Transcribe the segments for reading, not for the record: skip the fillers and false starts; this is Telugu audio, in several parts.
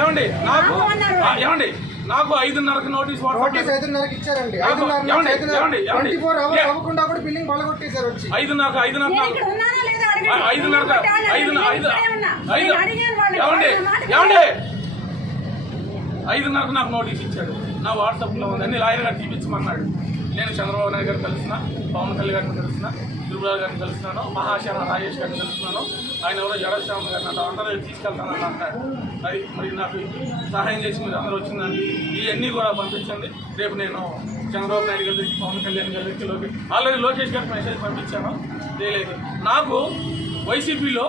ఏమండి నాకు ఏమండి నాకు 5:30కి నోటీస్ 5:30కి ఇచ్చారండి. 24 hours అవ్వకుండా కూడా బిల్డింగ్ పగలగొట్టేశారు వచ్చి. 5:30 నాకు నోటీస్ ఇచ్చాడు. నా వాట్సాప్లో ఉంది, అన్ని లాయర్ గారు చూపించమన్నాడు. నేను చంద్రబాబు నాయుడు గారిని కలిసిన, పవన్ కళ్యాణ్ గారిని కలిసిన, తిరుమల గారిని కలుస్తున్నాను, మహాశాన రాజేష్ గారిని కలుస్తున్నాను. ఆయన ఎవరో జడశ్యామ గారిని అందరూ తీసుకెళ్తానని అంటాడు. అది మరి నాకు సహాయం చేసి మీరు అందరూ వచ్చిందండి. ఇవన్నీ కూడా పంపించండి. రేపు నేను చంద్రబాబు నాయుడు గారి దగ్గరికి, పవన్ కళ్యాణ్ గారి దగ్గరికి ఆల్రెడీ లోకేష్ గారికి మెసేజ్ పంపించాను. తెలియలేదు నాకు వైసీపీలో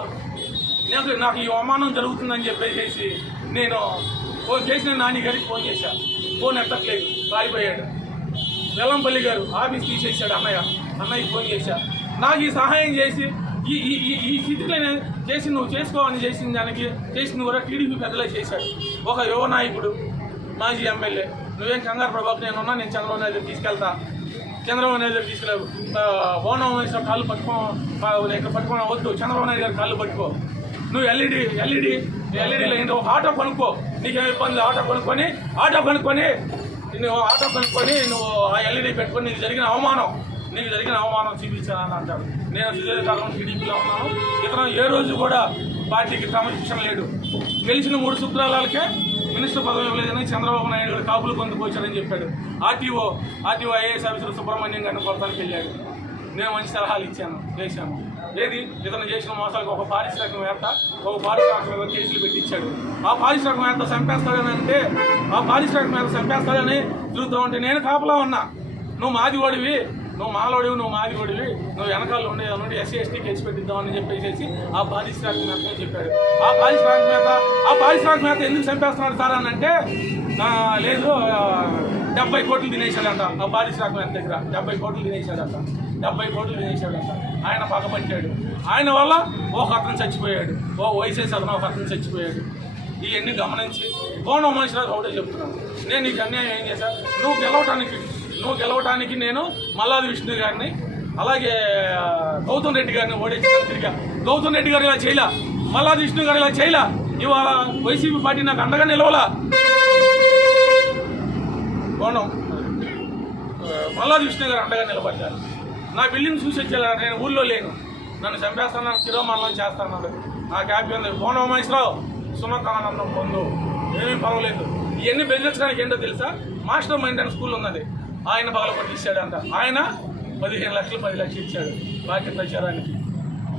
నాకు ఈ అవమానం జరుగుతుందని చెప్పేసి నేను ఫోన్ చేసిన నాని గారికి ఫోన్ చేశాను. ఫోన్ ఎత్తట్లేదు, పారిపోయాడు. వెల్లంపల్లి గారు ఆఫీస్ తీసేశాడు. అన్నయ్యకి ఫోన్ చేశాను. నాకు ఈ సహాయం చేసి ఈ స్థితిలో చేసి నువ్వు చేసుకోవాలని చేసిన దానికి చేసిన కూడా టీడీపీ పెద్దలే చేశాడు. ఒక యువ నాయకుడు, మాజీ ఎమ్మెల్యే, నువ్వేం కంగారు ప్రభాకు నేనున్నా, నేను చంద్రబాబు నాయుడు దగ్గర తీసుకెళ్తా, చంద్రబాబు నాయుడు దగ్గర తీసుకెళ్ళావు. ఓనం వేసిన కాళ్ళు పట్టుకోవడం వద్దు, చంద్రబాబు నాయుడు గారు కాళ్ళు పట్టుకో. నువ్వు ఎల్ఈడీలో ఏంటో ఒక ఆటో కొనుక్కో, నీకేం ఇబ్బంది, ఆటో కొనుక్కొని నువ్వు ఆ ఎల్ఈడీ పెట్టుకొని నీకు జరిగిన అవమానం చూపించానని అంటాడు. నేను సుదీర్ఘకాలం టీడీపీలో ఉన్నాను. ఇతను ఏ రోజు కూడా పార్టీకి క్రమశిక్షణ లేడు. గెలిచిన 3 శుక్రాలకే మినిస్టర్ పదవి ఇవ్వలేదని చంద్రబాబు నాయుడు గారు కాపులు పొందుకోవచ్చారని చెప్పాడు. ఆర్టీఓ ఐఏఎస్ ఆఫీసర్ సుబ్రహ్మణ్యం గారిని కొడతానికి వెళ్ళాడు. నేను మంచి సలహాలు చేశాను. ఏది ఇతను చేసిన మోసాలకు ఒక పారిశ్రామికవేత్త కేసులు పెట్టించాడు. ఆ పారిశ్రామికవేత్త చంపేస్తాడని తిరుగుతూ ఉంటే నేను కాపలా ఉన్నా. నువ్వు మాదివాడివి, నువ్వు మాదివాడివి, నువ్వు వెనకాల ఉండి ఎస్సీ ఎస్టీ కేసు పెట్టిద్దామని చెప్పేసి ఆ పారిశ్రామికవేత్త చెప్పాడు. ఆ పారిశ్రామికవేత్త ఎందుకు చంపేస్తున్నాడు సార్ అని అంటే, లేదు 70 కోట్లు తినేశాడంట. ఆ పారిశ్రామికవేత్త దగ్గర 70 కోట్లు తినేశాడంట. ఆయన పగపట్టాడు. ఆయన వల్ల ఒక అతను చచ్చిపోయాడు, వైసీపీ అతను ఒక అతను చచ్చిపోయాడు. ఇవన్నీ గమనించి కోణం మనుషులకు ఒకటే చెప్తున్నాను. నేను నీకు అన్యాయం ఏం చేశాను? నువ్వు గెలవటానికి నేను మల్లాది విష్ణు గారిని, అలాగే గౌతమ్ రెడ్డి గారిని ఓడించడానికి తిరిగా. గౌతమ్ రెడ్డి గారు ఇలా చేయలా, మల్లాది విష్ణు గారు ఇలా చేయలా. ఇవాళ వైసీపీ పార్టీ నాకు అండగా నిలవలా. కోణం మల్లాది విష్ణు గారు అండగా నిలబడ్డారు. నా బిల్డింగ్ చూసి వచ్చేలా, నేను ఊళ్ళో లేను, నన్ను చంపేస్తాను, చిరోమరణం చేస్తాను. నా హ్యాపీ ఉంది. కోణం మహేశ్వరరావు సునకానందం పొందు, ఏమీ పర్వాలేదు. ఇవన్నీ బెదిరించడానికి ఏంటో తెలుసా? మాస్టర్ మైండ్ స్కూల్ ఉన్నది, ఆయన పగలకొట్టి ఇచ్చాడంట. ఆయన 15 లక్షలు 10 లక్షలు ఇచ్చాడు పార్టీ ప్రచారానికి.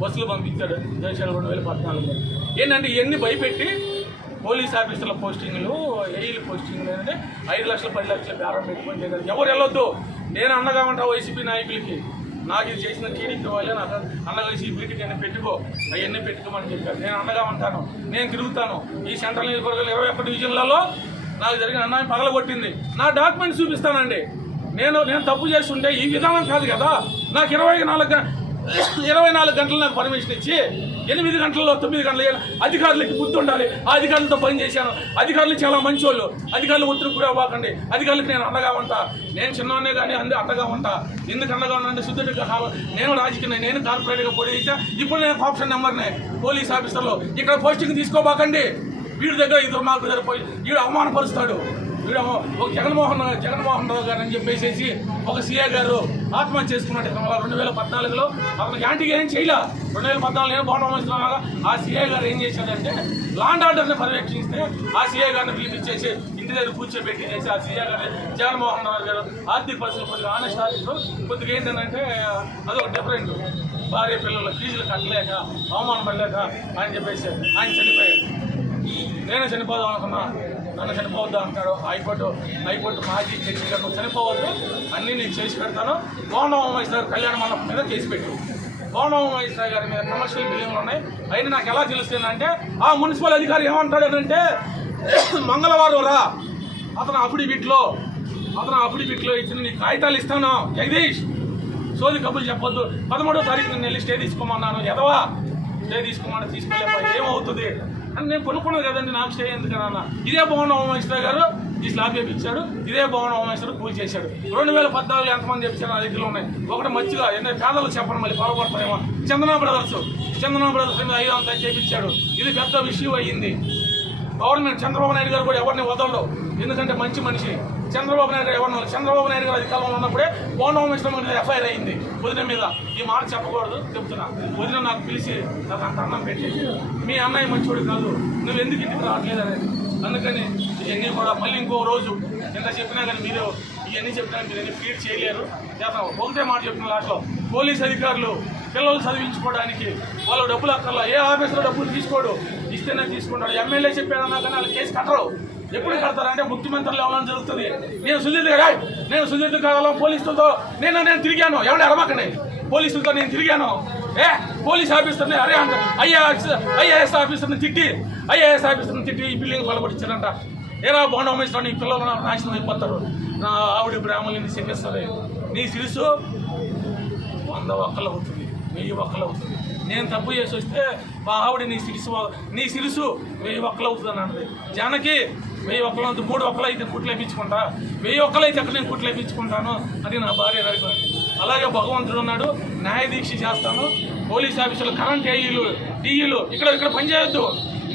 బస్సులు పంపించాడు 2014లో. ఏంటంటే ఇవన్నీ భయపెట్టి పోలీస్ ఆఫీసర్ల పోస్టింగ్లు, ఏఈల పోస్టింగ్లు ఏంటంటే 5 లక్షలు 10 లక్షలు బేరం పెట్టుకొని చేయగలరు. ఎవరు వెళ్ళొద్దు, నేను అండగా ఉంటా వైసీపీ నాయకులకి. నాకు ఇది చేసిన టీడీపీ వాళ్ళే నాకు అండగా వైసీపీకి నేను అవన్నీ పెట్టుకోమని చెప్పారు. నేను అండగా ఉంటాను, నేను తిరుగుతాను. ఈ సెంట్రల్ నియోజకవర్గాలు 21 డివిజన్లలో నాకు జరిగిన అన్యాయం పగలగొట్టింది. నా డాక్యుమెంట్స్ చూపిస్తానండి. నేను తప్పు చేస్తుంటే ఈ విధానం కాదు కదా. నాకు 24 గంటలు నాకు పర్మిషన్ ఇచ్చి 8 గంటల్లో 9 గంటలు అధికారులకి బుద్ధి ఉండాలి. ఆ అధికారులతో పని చేశాను. అధికారులు చాలా మంచి వాళ్ళు. అధికారులు ఒత్తిడి కూడా అవ్వకండి. అధికారులకు నేను అండగా ఉంటా. నేను చిన్నవాడినే కానీ అండగా ఉంటా. ఎందుకు అండగా ఉన్నానంటే శుద్ధుడిగా నేను రాజకీయ, నేను కార్పొరేట్గా పోటీ చేశా. ఇప్పుడు నేను ఆప్షన్ నెంబర్నే పోలీస్ ఆఫీసర్లో. ఇక్కడ పోస్టింగ్ తీసుకోబాకండి. వీడి దగ్గర ఇద్దరు నాకు పోయి వీడు అవమానపరుస్తాడు. వీడు ఒక జగన్మోహన్ రావు గారు అని చెప్పేసి ఒక సీఏ గారు ఆత్మహత్య చేసుకున్నాడు 2014లో. అతను యాంటీగా ఏం చేయలే. 2014 నేను బాగుంటున్నాగా ఆ సీఏ గారు ఏం చేశాడంటే లాండ్ ఆర్డర్ని పర్యవేక్షిస్తే ఆ సీఏ గారిని పిలిపించేసి ఇంటి దగ్గర కూర్చోబెట్టి చేసి ఆ సీఏ గారిని జగన్మోహన్ రావు గారు ఆర్థిక పరిస్థితులు కొద్దిగా ఆనెస్ట్ ఆఫీసర్ కొద్దిగా ఏంటంటే అదొక డిఫరెంట్. భార్య పిల్లల ఫీజులు కట్టలేక అవమానం పడలేక ఆయన చెప్పేసి ఆయన చనిపోయాడు. నేను చనిపోదాం అనుకున్నా, నన్ను చనిపోవద్దు అంటాడు హైకోర్టు మాజీ జడ్జి గారు. నువ్వు చనిపోవద్దు, అన్నీ నేను చేసి పెడతాను. గోండమేశ్వర కళ్యాణ మండపం మీద కేసు పెట్టు. గోండమేశ్వర గారి మీద కమర్షియల్ బిల్డింగ్లు ఉన్నాయి. అయినా నాకు ఎలా తెలుస్తుందంటే ఆ మున్సిపల్ అధికారి ఏమంటాడు అంటే, మంగళవారం రా, అతను అఫిడవిట్లో ఇచ్చిన నీ కాగితాలు ఇస్తాను జగదీష్, సోది కబుర్లు చెప్పొద్దు. 13వ తారీఖు నేను వెళ్ళి స్టే తీసుకోమన్నాను. ఎదవా స్టే తీసుకోమని తీసుకెళ్ళేపా ఏమవుతుంది అని నేను కొనుక్కున్నాను కదండి. నాకు స్టే ఎందుకన్నా? ఇదే భవన హోమేశ్వర గారు ఈ స్లాబ్ వేపించాడు. ఇదే భవన హోమేశ్వర పూజ చేశాడు. 2014 ఎంతమంది చెప్తారు నా దగ్గర ఉన్నాయి. ఒకటి మంచిగా పేదలు చెప్పండి, మళ్ళీ పొరపడతారేమో. చందనా బ్రదర్స్ మీద 5 అంతా చేపించాడు. ఇది పెద్ద విషయం అయ్యింది. గవర్నమెంట్ చంద్రబాబు నాయుడు గారు కూడా ఎవరిని వదలడు, ఎందుకంటే మంచి మనిషి. చంద్రబాబు నాయుడు గారు ఎవరిని చంద్రబాబు నాయుడు గారు అధికారంలో ఉన్నప్పుడే బోండా ఉమేశ్వరం మీద ఎఫ్ఐఆర్ అయింది వదిన మీద. ఈ మాట చెప్పకూడదు చెప్తున్నా. వదిన నాకు పిలిచి నాకు అంత అన్నం పెట్టేసి మీ అన్నయ్య మంచోడు కాదు, నువ్వు ఎందుకు ఇంటికి రావట్లేదు అనేది. అందుకని ఇవన్నీ కూడా మళ్ళీ ఇంకో రోజు ఎంత చెప్పినా కానీ మీరు ఇవన్నీ చెప్పినా మీరు అన్ని ఫీడ్ చేయలేరు. చేస్తాం ఒకటే మాట చెప్తున్నా లాస్ట్లో, పోలీస్ అధికారులు పిల్లలు చదివించుకోవడానికి వాళ్ళు డబ్బులు అక్కర్లా, ఏ ఆఫీసులో డబ్బులు తీసుకోడు, ఇస్తేనే తీసుకుంటాడు. ఎమ్మెల్యే చెప్పాడన్నా కానీ వాళ్ళు కేసు కట్టరు. ఎప్పుడు కడతారంటే ముఖ్యమంత్రులు ఎవరైనా జరుగుతుంది. నేను సుధీర్ కాలం పోలీసులతో నేను తిరిగాను, ఎవరు అడమకండి, పోలీసులతో నేను తిరిగాను. పోలీస్ ఆఫీసర్ని అరే అంట ఐఏఎస్ ఆఫీసర్ని తిట్టి ఈ బిల్డింగ్ పలకొట్టించారంట. ఏరా బోండా ఉమేశ్వరం నీ పిల్లలు నాశనం అయిపోతారు, నా ఆవిడ బ్రాహ్మణుని చెప్పేస్తారు. నీ సిరుసు 100 ఒక్కలు అవుతుంది, 1000 ఒక్కలు అవుతుంది. నేను తప్పు చేసి వస్తే మా ఆవిడ నీ సిరుసు 1000 ఒక్కలు అవుతుంది అని అన్నది. జానకి 1000 ఒక్కలు అవుతుంది, 3 ఒక్కలు అయితే కుట్లు వేయించుకుంటా, 1000 ఒక్కలు అయితే అక్కడ నేను కుట్లు వేయించుకుంటాను అది నా భార్య నడిపోయింది. అలాగే భగవంతుడు ఉన్నాడు, న్యాయ దీక్ష చేస్తాను. పోలీస్ ఆఫీసులు కరెంట్ ఏఈలు టీఈలు ఇక్కడ పనిచేయొద్దు.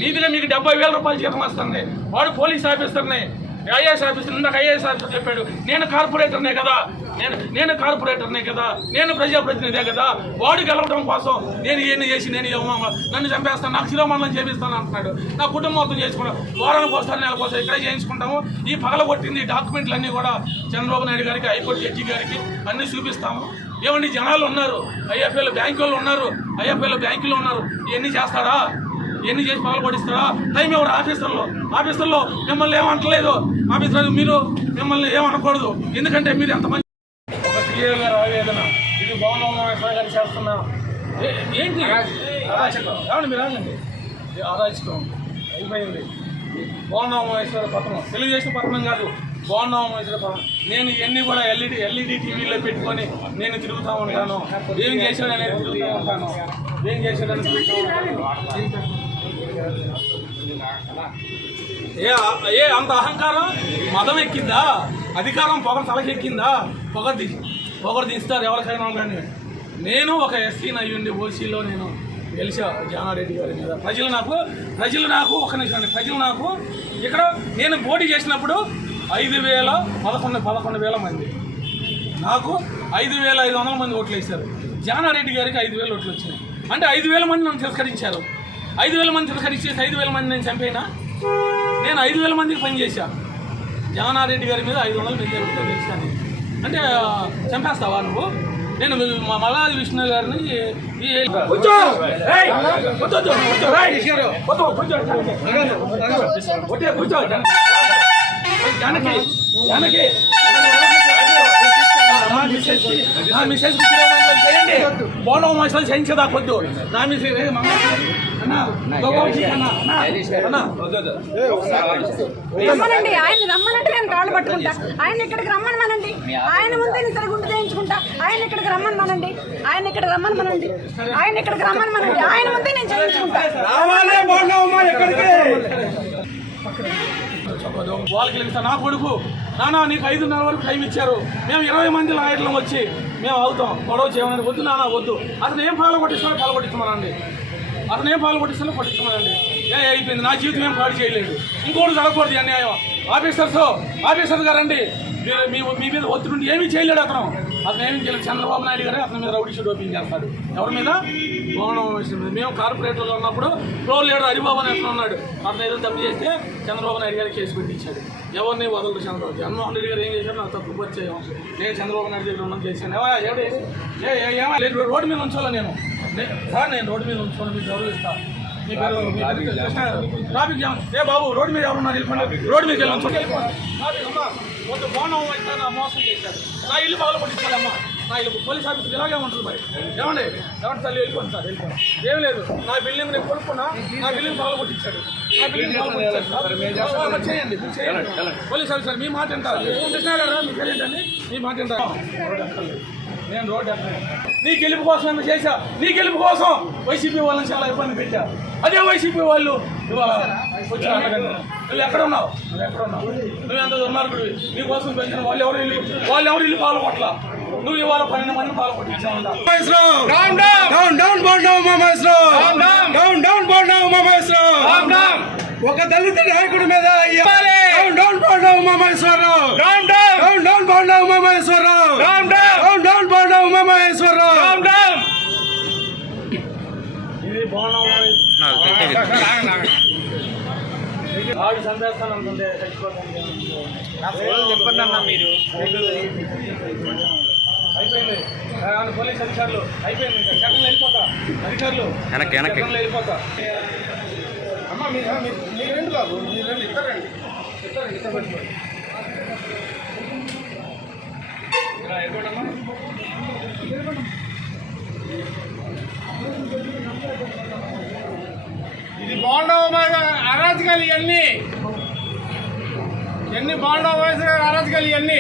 నీతిగా మీకు 70,000 రూపాయలు జీతం వస్తుంది. వాడు పోలీస్ ఆఫీసర్ని ఐఏఎస్ ఆఫీసర్, ఇందాక ఐఏఎస్ ఆఫీసర్ చెప్పాడు నేను కార్పొరేటర్నే కదా, నేను ప్రజాప్రతినిధే కదా, వాడు గెలవడం కోసం నేను ఇవన్నీ చేసి నన్ను చంపేస్తాను, నాకు శిరోమండలం చేపిస్తాను అంటున్నాడు. నా కుటుంబం మొత్తం చేసుకుంటాం, వారానికి వస్తాను, నెలకు వస్తాను, ఇక్కడే చేయించుకుంటాము. ఈ పగలగొట్టింది డాక్యుమెంట్లు అన్నీ కూడా చంద్రబాబు నాయుడు గారికి, హైకోర్టు జడ్జి గారికి అన్నీ చూపిస్తాము. ఏమండి జనాలు ఉన్నారు, ఐఎఫ్ఏలో బ్యాంకుల్లో ఉన్నారు, ఇవన్నీ చేస్తారా? ఎన్ని చేసి పగలగొడిస్తారా? టైం ఎవరు ఆఫీసర్లో మిమ్మల్ని ఏమంటలేదు. ఆఫీసర్ మీరు మిమ్మల్ని ఏమనకూడదు, ఎందుకంటే మీరు ఎంతమంది ఒక సీఏ గారు ఆవేదన, ఇది భవనం గారు చేస్తున్నా ఏంటి అరాచకం. ఏమండి మీరు ఆగండి, అరాచకం అయిపోయింది. భవనమేశ్వర పట్టణం తెలుగుదేశం పట్టణం కాదు, భవనమేశ్వర పట్టణం. నేను ఇవన్నీ కూడా ఎల్ఈడి టీవీలో పెట్టుకొని నేను తిరుగుతూ ఉంటాను. ఏం చేశాడనేది తిరుగుతూ ఉంటాను, ఏం చేశాడని ఏ అంత అహంకారం మదం ఎక్కిందా, అధికారం తలకెక్కిందా, పొగరు తీస్తారు ఎవరికైనా కానీ. నేను ఒక ఎస్సీని అయ్యుండి ఓసీలో నేను గెలిచా జానారెడ్డి గారి మీద. ప్రజలు నాకు ఒక నిమిషం అండి, ప్రజలు నాకు ఇక్కడ నేను పోటీ చేసినప్పుడు 11,000 మంది, నాకు 5,500 మంది ఓట్లు వేశారు. జానారెడ్డి గారికి 5,000 ఓట్లు వచ్చినాయి. అంటే 5,000 మంది నన్ను తిరస్కరించారు. 5,000 మంది తిరస్కరించేసి 5,000 మంది నేను చంపేనా? నేను 5,000 మందికి పనిచేశా. జానారెడ్డి గారి మీద 500 మంది గెలిచాను. అంటే చంపేస్తావా నువ్వు? నేను మల్లాది విష్ణు గారిని నా మిసెస్ చేయండి, బోండా మసాలా చేయించేదా కొద్దు నా మిసెస్ రమ్మనండి, ఆయన రమ్మనంటే నేను కాళ్ళు పట్టుకుంటా. ఆయన ఇక్కడికి రమ్మనమనండి, ఆయన ముందే నేను సరే గుండు చేయించుకుంటా. ఆయన ఇక్కడికి రమ్మనమనండి, ఆయన ఇక్కడికి రమ్మనమనండి, ఆయన ముందే నేను చేయించుకుంటా. వాళ్ళకి వెళ్తా నా కొడుకు నానా నీకు 5:30 వరకు టైం ఇచ్చారు, మేము 20 మంది లాయర్లం వచ్చి మేము అవుతాం, గొడవ చేయమని. వద్దు నానా వద్దు, అతను ఏం పట్టించమనండి, పట్టించమనండి. అయిపోయింది, నా జీవితం ఏం పాడు చేయలేదు, ఇంకోటి జరగకూడదు అన్యాయం. ఆఫీసర్ గారండి మీ మీద ఒత్తిడి ఏమీ చేయలేడు అతను ఏమీ చేయలేదు. చంద్రబాబు నాయుడు గారే అతని మీద రౌడీ షీట్ ఓపెన్ చేస్తాడు. ఎవరి మీద? భవనం మీద. మేము కార్పొరేటర్లో ఉన్నప్పుడు ప్రో లీడర్ హరిబాబు అని అతను ఉన్నాడు, అతను ఏదో తప్పు చేస్తే చంద్రబాబు నాయుడు గారికి కేసు పెట్టించాడు. ఎవరిని వదలరు చంద్రబాబు. జగన్మోహన్ రెడ్డి గారు ఏం చేశారు, నాకు తప్పు పరిచయం. నేను చంద్రబాబు నాయుడు దగ్గర ఉన్నది చేశాను. రోడ్డు మీద ఉంచాలో నేను రోడ్డు మీద ఉంచుకోండి, మీకు గౌరవిస్తాను. మీ పేరు ట్రాఫిక్ జామ్. బాబు రోడ్డు మీద ఎవరున్నారు వెళ్ళిపోండి, రోడ్డు మీద భవనం మోసం చేశారు. నా ఇల్లు పగల కొట్టించాలమ్మా, నా ఇల్లు పోలీస్ ఆఫీసర్ ఇలాగే ఉంటుంది. మరి ఏమండి తల్లి వెళ్ళిపోండి సార్, వెళ్ళిపోండి. ఏం లేదు, నా బిల్డింగ్ నేను కొనుక్కున్నా, నా బిల్డింగ్ పగల కొట్టించాడు. చేయండి పోలీస్ ఆఫీసర్, మీ మాట అంటారు. కృష్ణ గారు మీ పేరు ఏంటండి? మీ మాట అంటారు. నేను రోడ్డు నీ గెలుపు కోసం ఏమైనా చేశా, నీ గెలుపు కోసం వైసీపీ వాళ్ళని చాలా ఇబ్బంది పెట్టా. అదే వైసీపీ వాళ్ళు వచ్చి నువ్వు ఎక్కడ ఉన్నావు, నువ్వు ఎంత దుర్మార్గుడివి. నీ కోసం పెంచిన వాళ్ళు ఎవరు ఇల్లు పాల్గొట్ల, నువ్వు ఇవాళ 12 మంది పాల్గొట్టించావు. ఒక దళిత నాయకుడి మీద down బాండా Umamaheswararao, down బాండా Umamaheswararao, down బాండా Umamaheswararao. ఇది ఆవిడ చంపేస్తాను అనుకుంటే చచ్చిపోతాను. మీరు అయిపోయింది పోలీస్ అధికారులు అయిపోయింది. ఇంకా సెకండ్లో వెళ్ళిపోతా అధికారులు సెకండ్లో వెళ్ళిపోతా. అమ్మ మీరు రండి బాబు, మీరు రండి, ఇద్దరు రండి, ఇద్దరు పెట్టుకోండి. ఎక్కడమ్మా ఇది బాండా అరాజకాలు ఇవన్నీ బాండా అరాజకాలు ఇవన్నీ.